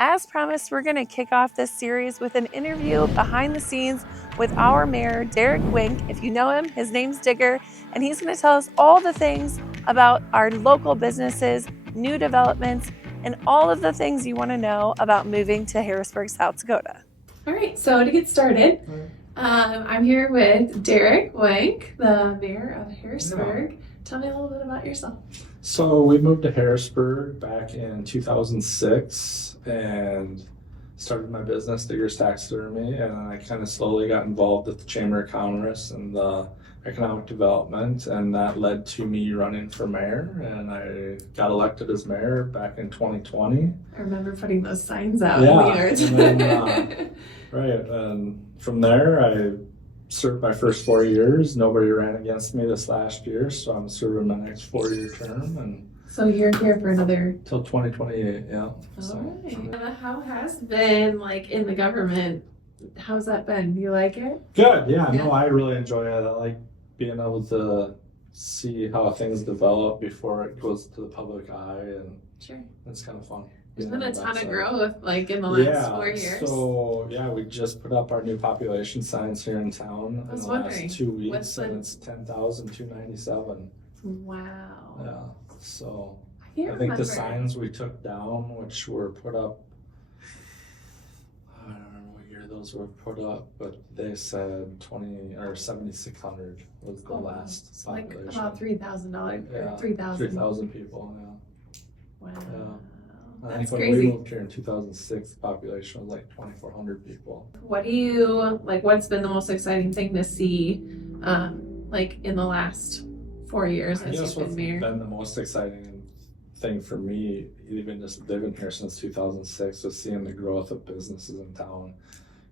As promised, we're going to kick off this series with an interview behind the scenes with our Mayor Derick Wenck. If you know him, his name's Digger, and he's going to tell us all the things about our local businesses, new developments, and all of the things you want to know about moving to Harrisburg, South Dakota. All right, so to get started, I'm here with Derick Wenck, the mayor of Harrisburg. Yeah. Tell me a little bit about yourself. So we moved to Harrisburg back in 2006 and started my business, Digger's Taxidermy, and I kind of slowly got involved with the Chamber of Commerce and the economic development, and that led to me running for mayor, and I got elected as mayor back in 2020. I remember putting those signs out in the yards. And then, right, and from there I served my first 4 years. Nobody ran against me this last year, so I'm serving my next 4-year term. And so you're here for another... Till 2028, yeah. All right. And how has been, like, in the government? How's that been? Do you like it? Good, yeah. No, I really enjoy it. I like being able to see how things develop before it goes to the public eye, and sure, it's kind of fun. There's been a ton of growth, like, in the last 4 years. So, we just put up our new population signs here in town in the last 2 weeks, and it's 10,297. Wow. Yeah, so I think the signs we took down, which were put up, I don't remember what year those were put up, but they said 7,600 was the last it's population. Like about $3,000, Yeah, 3,000 people, yeah. Wow. Yeah. That's when crazy. we moved here in 2006, the population was like 2,400 people. What do you, like, what's been the most exciting thing to see, like, in the last 4 years as you've been mayor? Been the most exciting thing for me, even just living here since 2006, was seeing the growth of businesses in town.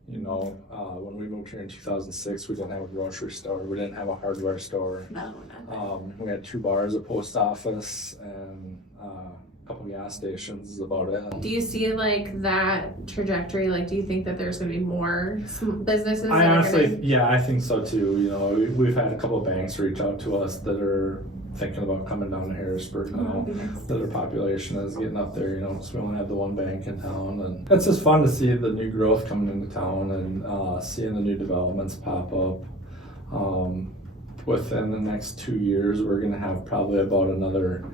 You know, when we moved here in 2006, we didn't have a grocery store, we didn't have a hardware store. No, nothing. We had 2 bars, a post office, and a couple gas stations is about it. Do you see, like, that trajectory? Like, do you think that there's going to be more businesses? I honestly, I think so too. You know, we've had a couple of banks reach out to us that are thinking about coming down to Harrisburg now, that their population is getting up there, you know, because we only have the one bank in town. And it's just fun to see the new growth coming into town and seeing the new developments pop up. Within the next 2 years, we're going to have probably about another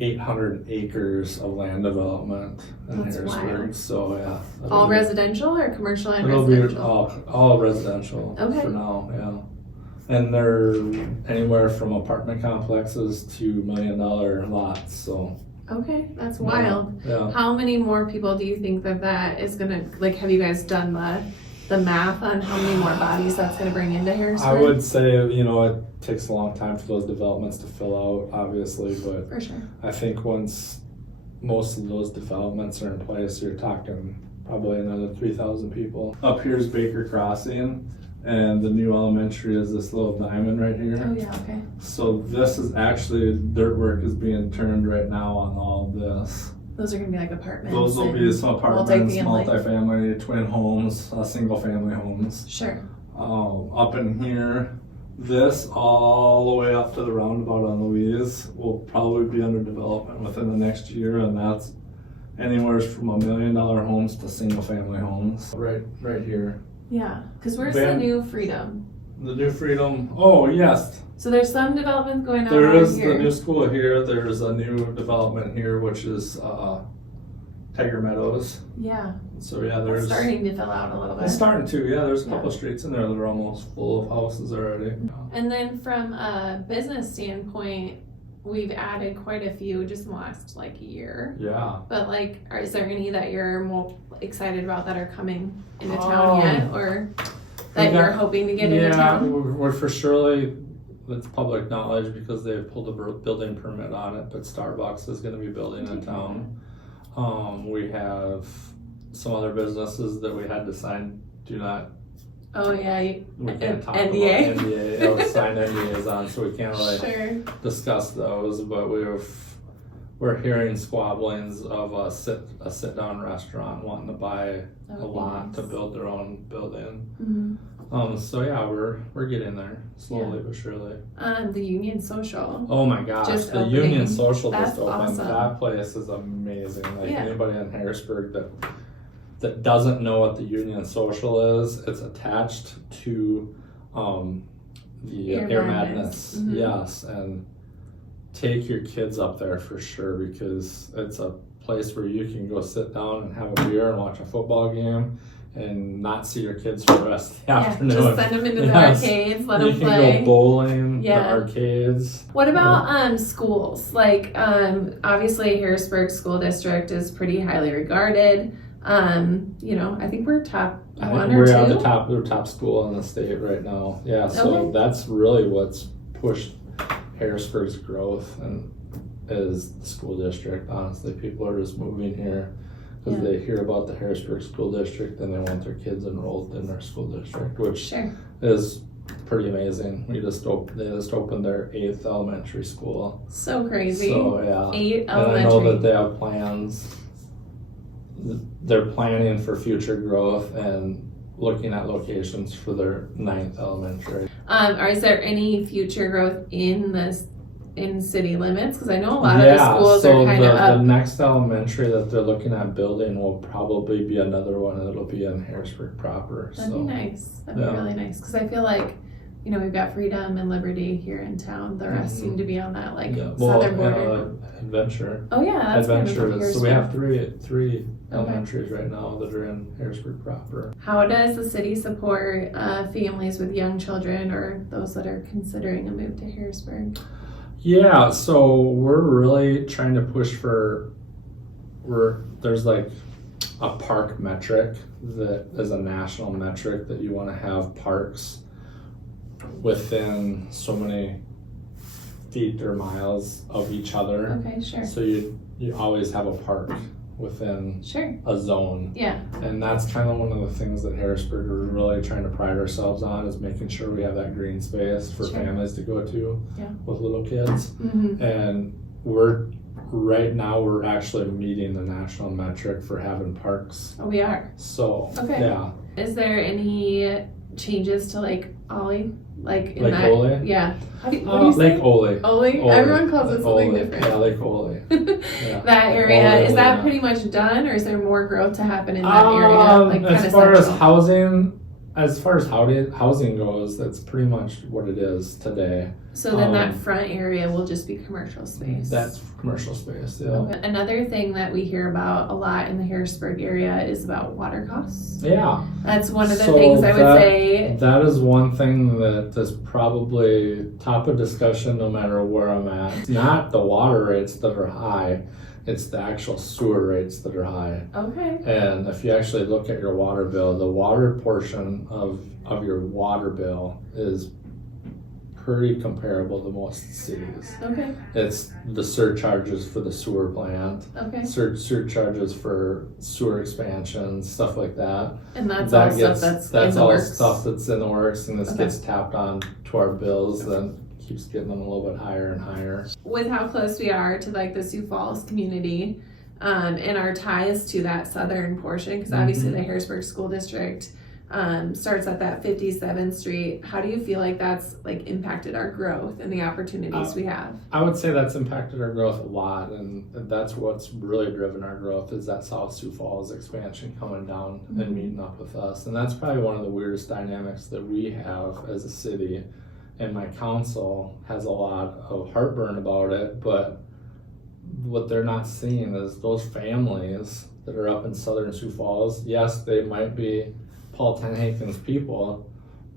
800 acres of land development in Harrisburg. Wild. So yeah. All residential or commercial and it'll residential? Be all residential for now, yeah. And they're anywhere from apartment complexes to $1 million lots, so. Okay, that's wild. Yeah. How many more people do you think that is gonna, like, have you guys done the math on how many more bodies that's gonna bring into Harrisburg? I would say, you know, it takes a long time for those developments to fill out, obviously, but for sure. I think once most of those developments are in place, you're talking probably another 3,000 people. Up here's Baker Crossing, and the new elementary is this little diamond right here. Oh yeah, okay. So this is actually, dirt work is being turned right now on all of this. Those are gonna be like apartments. Those will be some apartments, multifamily, twin homes, single family homes. Sure. Up in here, this all the way up to the roundabout on Louise will probably be under development within the next year, and that's anywhere from $1 million homes to single family homes. Right here. Yeah, because where's the new Freedom? The new Freedom, oh yes. So there's some development going on There is here. The new school here, there's a new development here, which is Tiger Meadows. Yeah. So yeah, there's... It's starting to fill out a little bit. It's starting to, yeah. There's a couple of streets in there that are almost full of houses already. And then from a business standpoint, we've added quite a few just in the last, like, year. Yeah. But, like, is there any that you're more excited about that are coming into town yet, or that you're hoping to get into town? Yeah, we're for surely, it's public knowledge because they've pulled a building permit on it, but Starbucks is going to be building in town. We have some other businesses that we had to sign Oh yeah, we can't talk NDA. about NDA. We signed NDAs on, so we can't really discuss those. But we're hearing squabblings of a sit down restaurant wanting to buy a lot to build their own building. Mm-hmm. So yeah, we're getting there slowly but surely. The Union Social. Oh my gosh, just the opening. Union Social That's just opened. awesome. That place is amazing. Like anybody in Harrisburg that that doesn't know what the Union Social is, it's attached to the Air Madness. Mm-hmm. Yes, and take your kids up there for sure, because it's a place where you can go sit down and have a beer and watch a football game and not see your kids for the rest of the afternoon. Just send them into the arcades, let them play. You can go bowling, the arcades. What about schools? Like, obviously Harrisburg School District is pretty highly regarded. You know, I think we're top one or two. We're top school in the state right now. Yeah, so that's really what's pushed Harrisburg's growth and is the school district. Honestly, people are just moving here because they hear about the Harrisburg School District and they want their kids enrolled in their school district, which is pretty amazing. They just opened their 8th elementary school. So crazy. So yeah, 8 elementary. And I know that they have plans. They're planning for future growth and looking at locations for their 9th elementary. Is there any future growth in city limits? Because I know a lot of the schools are kind of up. The next elementary that they're looking at building will probably be another one that'll be in Harrisburg proper. That'd be nice. That'd be really nice. Because I feel like, you know, we've got Freedom and Liberty here in town. The rest seem to be on that southern border. Adventure. Oh yeah, that's Adventure. Kind of so we have three elementaries right now that are in Harrisburg proper. How does the city support families with young children or those that are considering a move to Harrisburg? Yeah, so we're really trying to push for. There's like a park metric that is a national metric that you want to have parks within so many feet or miles of each other. Okay, sure. So you always have a park within a zone. Yeah. And that's kind of one of the things that Harrisburg is really trying to pride ourselves on, is making sure we have that green space for families to go to with little kids. Mm-hmm. And right now we're actually meeting the national metric for having parks. Oh, we are. So yeah. Is there any changes to Lake Ollie? Like in Lake Ole? Yeah. What do you say? Lake Ole. Ole? Everyone calls it something different. Yeah, Lake Ole. Yeah. That area, is that pretty much done, or is there more growth to happen in that area? Like as far as housing goes, that's pretty much what it is today. So then that front area will just be commercial space. That's commercial space, yeah. Okay. Another thing that we hear about a lot in the Harrisburg area is about water costs. Yeah. That's one of the things I would say. That is one thing that is probably top of discussion no matter where I'm at. It's not the water rates that are high, it's the actual sewer rates that are high. Okay. And if you actually look at your water bill, the water portion of your water bill is pretty comparable to most cities. Okay. It's the surcharges for the sewer plant. Okay. Surcharges for sewer expansions, stuff like that. And that's all stuff that's in the works. Stuff that's in the works, and this gets tapped on to our bills, then keeps getting them a little bit higher and higher. With how close we are to like the Sioux Falls community, and our ties to that southern portion, because obviously the Harrisburg School District starts at that 57th Street. How do you feel like that's like impacted our growth and the opportunities we have? I would say that's impacted our growth a lot, and that's what's really driven our growth, is that South Sioux Falls expansion coming down and meeting up with us. And that's probably one of the weirdest dynamics that we have as a city, and my council has a lot of heartburn about it, but what they're not seeing is those families that are up in southern Sioux Falls, yes, they might be Paul Tenhaken's people,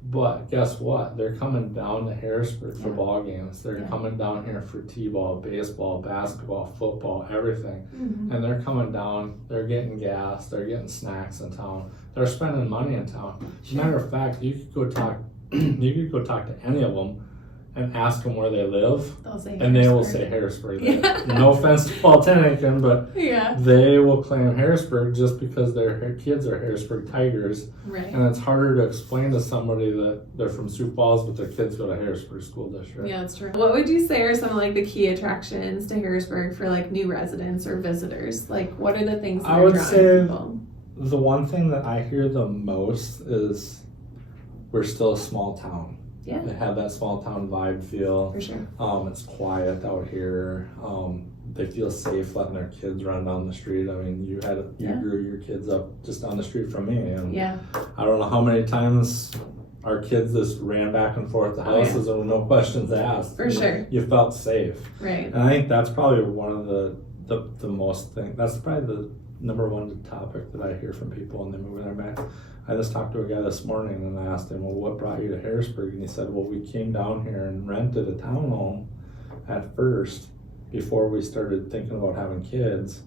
but guess what? They're coming down to Harrisburg for ball games. They're coming down here for t-ball, baseball, basketball, football, everything. And they're coming down, they're getting gas, they're getting snacks in town. They're spending money in town. As a matter of fact, you could go talk to any of them and ask them where they live, and they will say Harrisburg. No offense to Paul Tenhaken, but they will claim Harrisburg just because their kids are Harrisburg Tigers. Right. And it's harder to explain to somebody that they're from Sioux Falls, but their kids go to Harrisburg School District. Yeah, that's true. What would you say are some of like the key attractions to Harrisburg for like new residents or visitors? Like, what are the things that I are would drawing say people? The one thing that I hear the most is we're still a small town. Yeah. They have that small town vibe feel. For sure. It's quiet out here. they feel safe letting their kids run down the street. I mean, you grew your kids up just down the street from me, and I don't know how many times our kids just ran back and forth to houses and no questions asked. For sure. You felt safe. Right. And I think that's probably one of the most thing. That's probably the number one topic that I hear from people when they move there back. I just talked to a guy this morning and I asked him, well, what brought you to Harrisburg? And he said, well, we came down here and rented a townhome at first before we started thinking about having kids,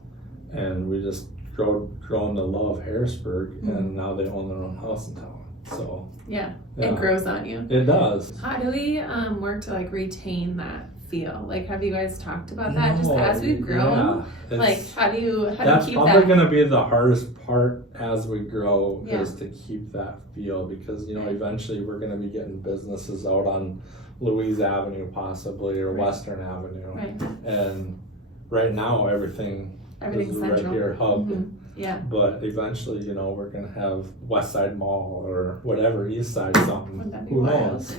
and we just grown to love Harrisburg, and now they own their own house in town. So it grows on you. It does. How do we work to like retain that feel? Like, have you guys talked about that? Just as we've grown, like how do you keep that? That's probably going to be the hardest part as we grow, is to keep that feel, because eventually we're going to be getting businesses out on Louise Avenue possibly, or Western Avenue, and right now everything's central. right here, hub. But eventually, we're gonna have West Side Mall or whatever, East Side something. Who knows?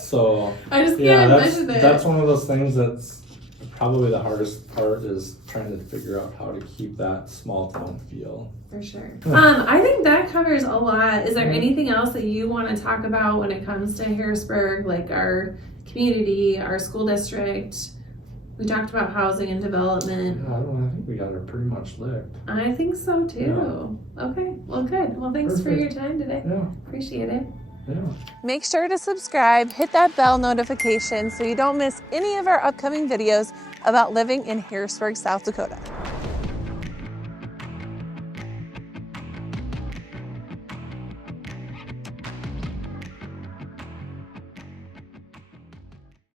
So I just can't imagine it. That's one of those things that's probably the hardest part, is trying to figure out how to keep that small town feel. For sure. I think that covers a lot. Is there anything else that you want to talk about when it comes to Harrisburg, like our community, our school district? We talked about housing and development. I think we got it pretty much licked. I think so too. Okay, well, good. Well, thanks for your time today. Appreciate it. Make sure to subscribe, hit that bell notification so you don't miss any of our upcoming videos about living in Harrisburg, South Dakota.